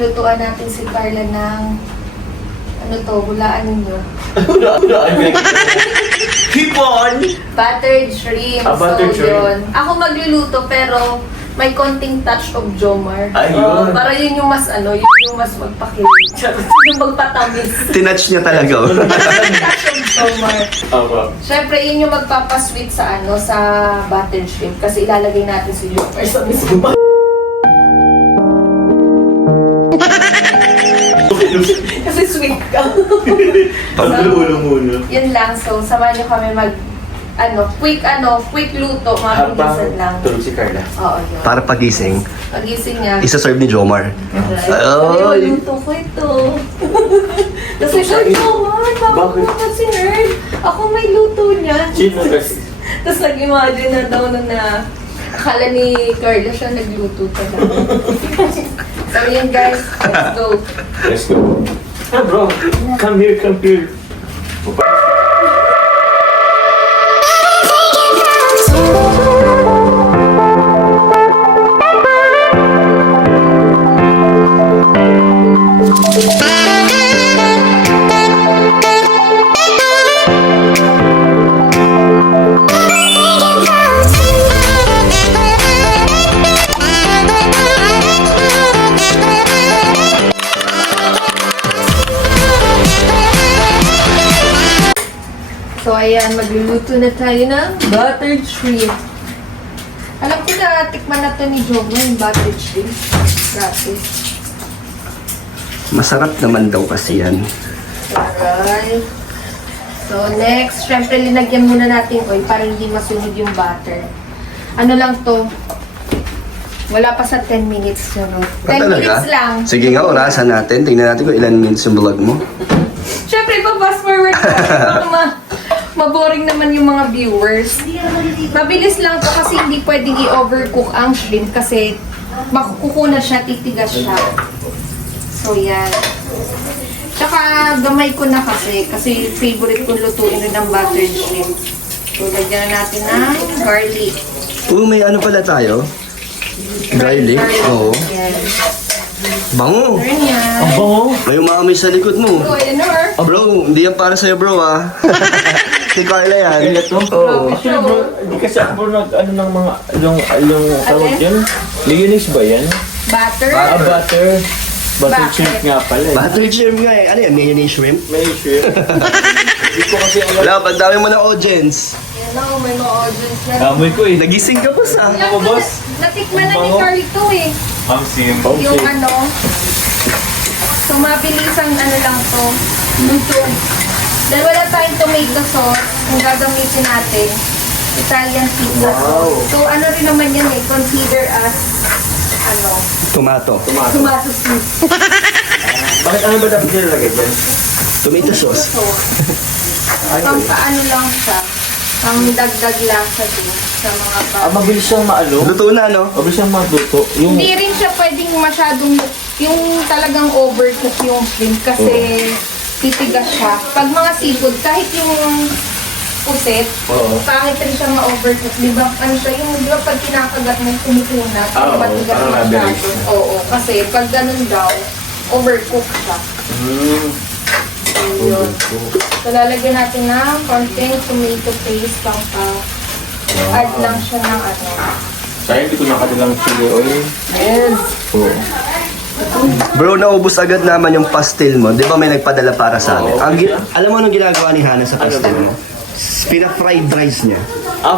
lutuan natin si Carla ng ano to, hulaan ninyo. Hulaan. Keep on! Buttered shrimp. Buttered so, shrimp. yun. Ako magluluto pero may konting touch of Jomar. Ayun. Para yun yung mas yun yung mas magpakilig. Yung magpatamis. Tinouch niya talaga. touch of Jomar. Apa. Siyempre, yun yung magpapasweet sa sa buttered shrimp. Kasi ilalagay natin si Jomar sa mismo. Kasi sweet ka. Ulo muna. Yun lang. So, samahan nyo kami quick luto. Mabilisan lang. Tulog si Carla. Oo, yun. Para pagising, Pagising niya. isa-serve ni Jomar. Ay, luto ko ito. Kasi siya, Jomar, bakit mo si Nerd? Ako may luto niya. Sino kasi? Tapos nag-imagine na daw na akala ni Carla siya nagluto talaga. So yun guys, let's go. Let's go. Ah, bro. Come here, come here. So ayan, magluluto na tayo ng buttered shrimp. Alam ko na, tikman na to ni Jomo yung buttered shrimp. Grabe. Masarap naman daw kasi yan. Alright. So next, syempre linagyan muna natin oil para hindi masunog yung butter. Ano lang to? Wala pa sa 10 minutes yun. 10 minutes lang. Sige nga, orasan natin. Tingnan natin kung ilan minutes yung vlog mo. Syempre, pa-fast forward ko. Baka maboring naman yung mga viewers. Mabilis lang to kasi hindi pwedeng i-overcook ang shrimp kasi makukunan siya, titigas siya. So, yan. Tsaka, gamay ko na kasi favorite kong lutuin rin ng buttered shrimp. So, lagyan na natin ng garlic. May ano pala tayo? Garlic? Oo. Yan. Bango! Turn yan. Ang bango. May umaamoy sa likod mo. So, ayan na. Bro, hindi yan para sa'yo bro ah. Si Carla yan. Kaya to? Oo. Actually bro, hindi kasi ako ng mga, yung tawag yan. Mayonnaise ba yan? Butter. Butter. Butter Bakit? shrimp nga pala eh. Buttered shrimp nga eh. Ano yan? Mayonnaise shrimp? May shrimp. Hindi ko kasi alam. Wala, ang dami mo na audience. Yan na, may mga audience yan. Amoy ko eh. Nagising ka pa sa. Ako, boss. Natikman na ni Bango. Carly to eh. Ang simple. Yung so mabilis ang lang to. Luto. Dahil wala tayong tomato sauce, kung gagamitin natin, Italian pizza sauce. So ano rin naman yan eh, consider as Tomato. tomato soup. Bakit ano ba dapat nilalagay dyan? Tomato sauce. Pang paano lang siya, pang dagdag lang siya din sa mga Mabilis siyang maalo. Luto na, no? Mabilis siyang magluto. Yung Hindi rin siya pwedeng masyadong, yung talagang overcook yung shrimp kasi titigas siya. Pag mga seafood, kahit yung puset, Oo. pangit rin siya ma-overcook. Di ba? Ano siya, yung di ba pag kinakagat mo, kumikunat, Oo, matigas parang masyado. aberration. Oo, kasi pag ganun daw, overcook siya. So, yun. So, lalagyan natin ng konting tomato paste pang add lang siya ng Sayang hindi ko nakatilang chili oil. Yes. Oo. Bro, naubos agad naman yung pastel mo. Di ba may nagpadala para sa amin? Alam mo anong ginagawa ni Hana sa pastel mo? Pina-fried rice niya.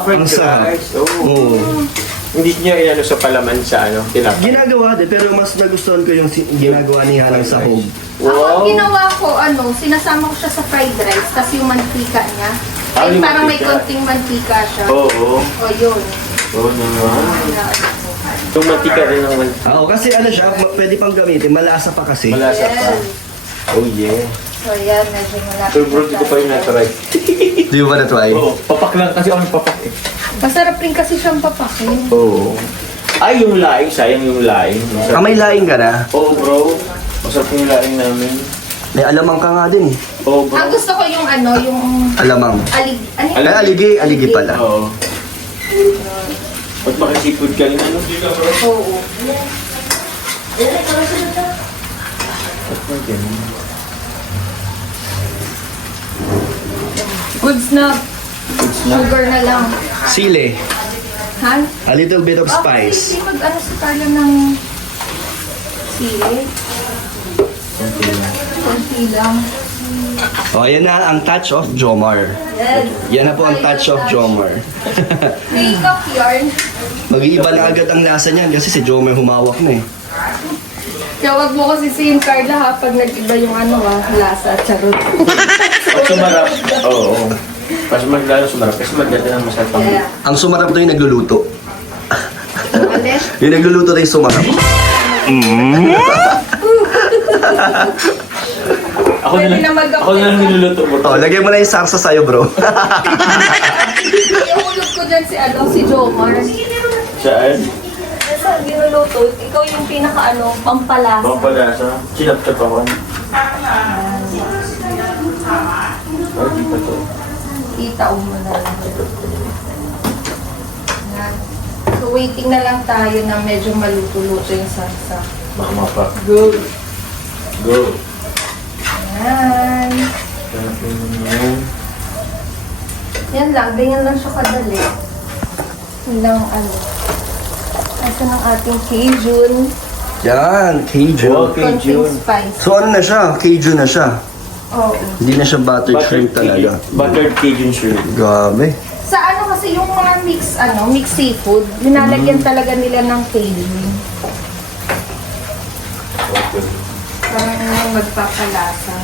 Fried Ang sarap. rice. Oh. Oo. Hindi niya inano sa palaman sa tinapay. Ginagawa din, pero mas nagustuhan ko yung ginagawa ni Hana sa home. Ako, Wow. ginawa ko, sinasama ko siya sa fried rice, kasi yung mantika niya. Ay, yung parang may mantika. konting mantika siya. Oo. O, yun. Oo naman. Yung mantika rin ng mantika. Oo, kasi ano siya, pwede pang gamitin. Malasa pa kasi. Malasa pa. Yes. Oh yeah. So, yan, medyo malapit. Pero bro, di ko pa yung na-try. Di mo ba na-try? Oo. Papak lang kasi ako papak eh. Masarap rin kasi siyang papakin. Oo. Ay, yung laing. Sayang yung laing. May laing ka na? Oo bro. Masarap yung laing namin. May alamang ka nga din eh. Oo bro. Ang gusto ko yung yung Alamang. Aligi pala. Oo. Ba't makasipod ka rin ano? Oo. Goods na. Sugar na lang. Sili. Ha? A little bit of spice. Hindi mag-ano si Carla ng sili. Konti lang. O, yan na ang touch of Jomar. Yan na po ang touch of Jomar. Makeup yarn. Mag-iiba na agad ang lasa niyan kasi si Jomar humawak na eh. Kaya wag mo kasi si Carla ha, pag nag-iba yung lasa, charot. Pag sumarap, oo. Mas maglalo sumarap kasi magdala ng masarap ang... Yeah. Ang sumarap doon yung nagluluto. Ulit. Yung nagluluto na yung sumarap. Ako na lang, ako na lang niluluto mo. O, lagay mo na yung sarsa sa'yo, bro. Ihulog ko dyan si Jomar. Saan? Sa ginuluto, ikaw yung pampalasa. Pampalasa. Sinap-tap ako. Ay, di pa to. Itaon mo na lang. Yan. So, waiting na lang tayo na medyo maluto-luto yung salsa. Baka mapa. Go! Go. Yan. Hanapin mo yun. Yan lang, ganyan lang siya kadali. Yan lang asa ng ating Cajun. Yan, Cajun. Okay, Konting June. spice. So ano na siya? Cajun na siya. Oo. Hindi na siya buttered shrimp talaga. Buttered Cajun shrimp. Grabe. Sa kasi yung mga mix seafood, linalagyan talaga nila ng Cajun. Okay. Parang yung magpapalasa.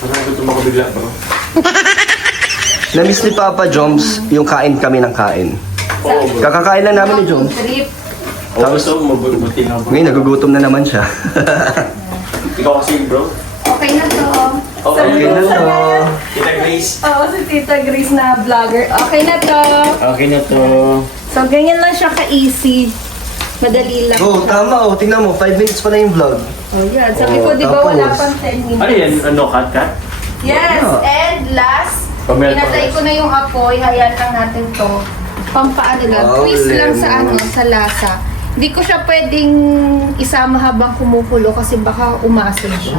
Parang gusto mo ko bigla, bro. Namiss ni Papa Joms yung kain kami ng kain. Oo, bro. Kakakain lang namin ni Joms. Trip. Oo, so mabuti na, bro. Ngayon, nagugutom na naman siya. Ikaw kasi, bro. Okay na to. Okay Sabi na ko to. sa- Kita Grace. Oo, si Tita Grace na vlogger. Okay na to. Okay na to. So, ganyan lang siya ka-easy. Madali lang. Oh, tama oh. Tingnan mo, 5 minutes pa na yung vlog. Oh, yan. Sabi ko, Oh, di ba wala tapos? pang 10 minutes? Ano yan? Ano, cut? Yes. Yeah. And last, Pamela pinatay Torres. ko na yung apoy. Hayaan lang natin to. Pampaano lang. Wow, Twist lang lemon. sa lasa. Hindi ko siya pwedeng isama habang kumukulo kasi baka umasin siya.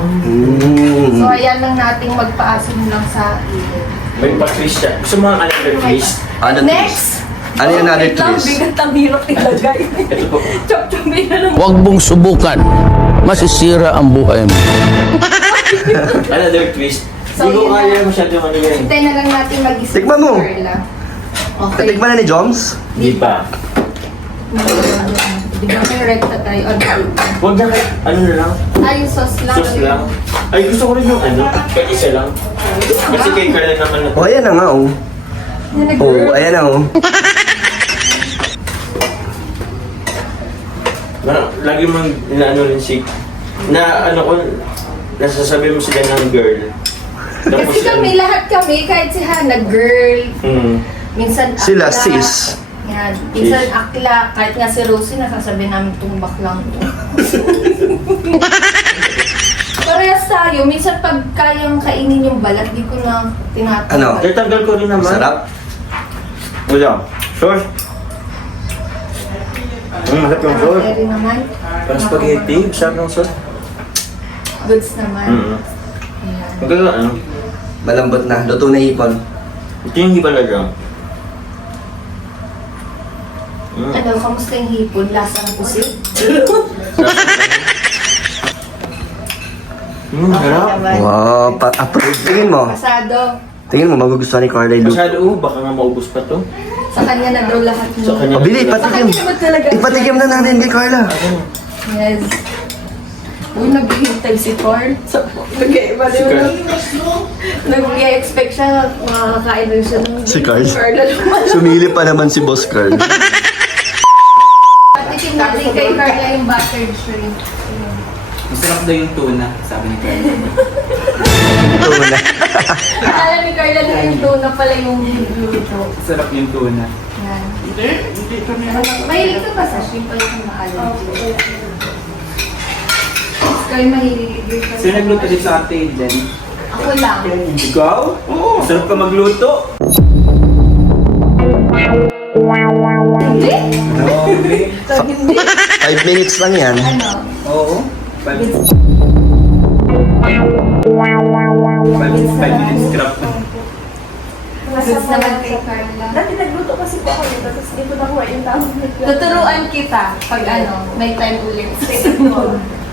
So, hayaan lang nating magpaasim lang sa ilog. May pa-twist siya. Gusto mo ang another twist? Ano Next! Ano yung another wait lang, twist? bigat ang hirap ilagay. Ito po. Chop-chop na lang. Huwag mong subukan. Masisira ang buhay mo. Another twist. So, Hindi ko yun kaya na. masyado ano yan. Hintay na lang natin mag-isip. Tikman mo. Okay. Natikman na ni Joms? Hindi pa. Di ba may recta tayo? Huwag na kayo. Ano na lang? Yung sauce lang. Sauce lang. Ay, gusto ko rin yung ano. Kahit isa lang. Kasi kay Carla naman na. Oh, ayan na nga oh. Yan na, Oh, girl. ayan na oh. Lagi mong inaano rin si... Na ano ko... Nasasabi mo sila ng girl. Kasi kami, lahat kami, kahit si Hannah, girl. Minsan akla. Sila, sis. Yan. Minsan akla. Kahit nga si Rosie, nasasabi namin tumbak lang to. Parehas tayo. Minsan pag kayang kainin yung balat, di ko na tinatanggal. Ano? Tatanggal ko rin naman. Sarap. Wala. Sauce. Masarap yung sauce. Eri naman. Parang spaghetti. Sarap ng sauce. Goods naman. Ayan. Magkala ano? Malambot na. Luto na hipon. Ito yung hindi talaga. Ano, kamusta yung hipon? Lasa ng pusit? Harap. Naman. Wow, approve. Tingin mo. Pasado. Tingin mo, magugustuhan ni Carla yung luto. Masyado, baka nga maubos pa to. Sa kanya na daw lahat mo. Sa kanya. Pabili, Sa patikim. kanya naman talaga. Ipatikim na natin kay Carla. Yes. Uy, naghihintay si Carl. Nag-i-expect siya, makakain rin siya ng Si Carl? na naman. Sumili pa naman si Boss Carl. Patikim natin kay Carla yung buttered shrimp. Masarap daw yung tuna, sabi ni Carla. Ito na. Akala ni Carla na yung tuna pala yung luto. Masarap yung tuna. Yan. Mahilig ka ba sa shrimp? Pala kang maalam. Kayo mahilig ka Sino nagluto din sa atin dyan? Ako lang. Ikaw? Oo. Masarap ka magluto. Hindi? Grabe. Pag hindi, 5 minutes lang yan. ano? Oo. 5 minutes scrap. Goods naman kay Carla. Dati nagluto kasi po ako nito, tapos dito nakuha yung tawag nito. Tuturuan kita pag may time ulit.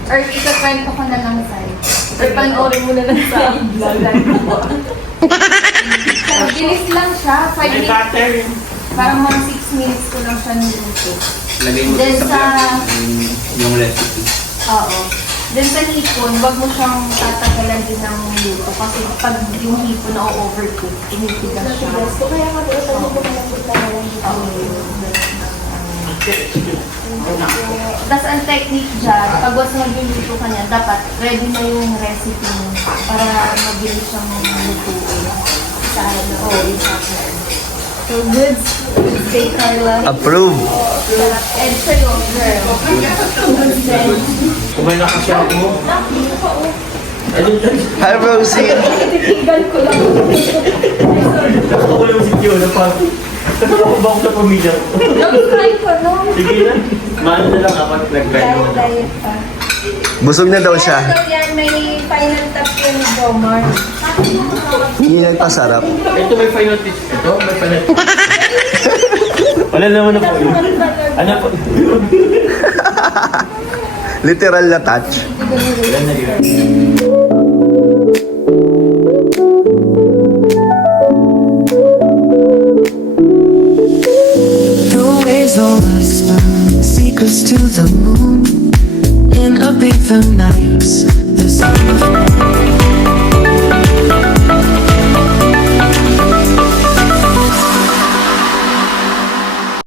Or ikakwento ko na lang sa'yo. Or panoorin mo na lang sa vlog. Bilis lang siya. 5 minutes. Parang mga 6 minutes ko lang siya niluto. Lagay mo Then sa sa- vlog yung recipe. Oo. Then sa hipon, wag mo siyang tatagalan din ng luto. Kasi pag yung hipon na overcook, tumitigas siya. So kaya nga doon tayo po malambot na lang. Tapos ang technique dyan, pag once magluluto ka niya, dapat ready na yung recipe mo para mabilis siyang lutuin. Sa ano, So goods, kay Carla. Approve. And sa'yo, girl. Goods din. Kumain na kasi ako. Ano dyan? Hi, Rosie. Titigan ko lang. Ako ko lang si Kyo na pa. Ako ba ako sa pamilya? Try ko, no? Sige na. Maano na lang kapag nag-grind mo na. Diet pa. Busog na daw siya. Kaya daw yan, may final touch yung Jomar. Hindi nagpasarap. Ito may final touch. Ito may final touch. Wala naman na po yun. Ano po? Literal na touch. Wala na yun. The waves over sun, secrets to the moon. In a paper nights, the sun